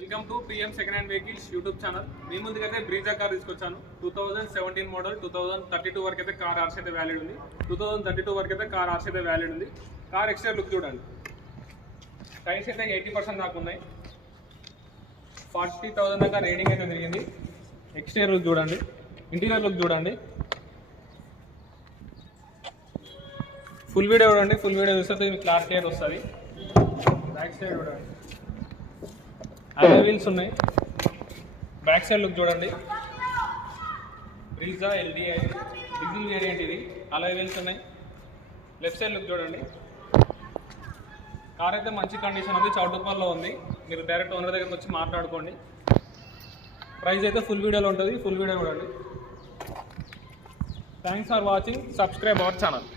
Welcome to PM second hand vehicles YouTube channel. మీ ముందుకైతే Brezza car తీసుకొచ్చాను. 2017 model 2032 వరకు అయితే కార్ ఆర్సీ అయితే వ్యాలిడ్ ఉంది. 2032 వరకు అయితే కార్ ఆర్సీ అయితే వ్యాలిడ్ ఉంది. కార్ ఎక్స్టీరియర్ లుక్ చూడండి. టైర్స్ అయితే 80% దాకా ఉన్నాయి. 40,000 దాకా రేటింగ్ అయితే తిరిగింది. ఎక్స్టీరియర్ లుక్ చూడండి, ఇంటీరియర్ లుక్ చూడండి. ఫుల్ వీడియో చూడండి. ఫుల్ వీడియో చూస్తే మీకు క్లారిటీ అయితే వస్తుంది. బ్యాక్ సైడ్ చూడండి, అలై వీల్స్ ఉన్నాయి. బ్యాక్ సైడ్ లుక్ చూడండి. బ్రీజా ఎల్డిఐ డీజిల్ వేరియంట్ ఇది. అలై వీల్స్ ఉన్నాయి. లెఫ్ట్ సైడ్ లుక్ చూడండి. కార్ అయితే మంచి కండిషన్ ఉంది, చౌటుప్పల్లో ఉంది. మీరు డైరెక్ట్ ఓనర్ దగ్గరకు వచ్చి మాట్లాడుకోండి. ప్రైస్ అయితే ఫుల్ వీడియోలో ఉంటుంది. ఫుల్ వీడియో చూడండి. Thanks for watching. Subscribe our channel.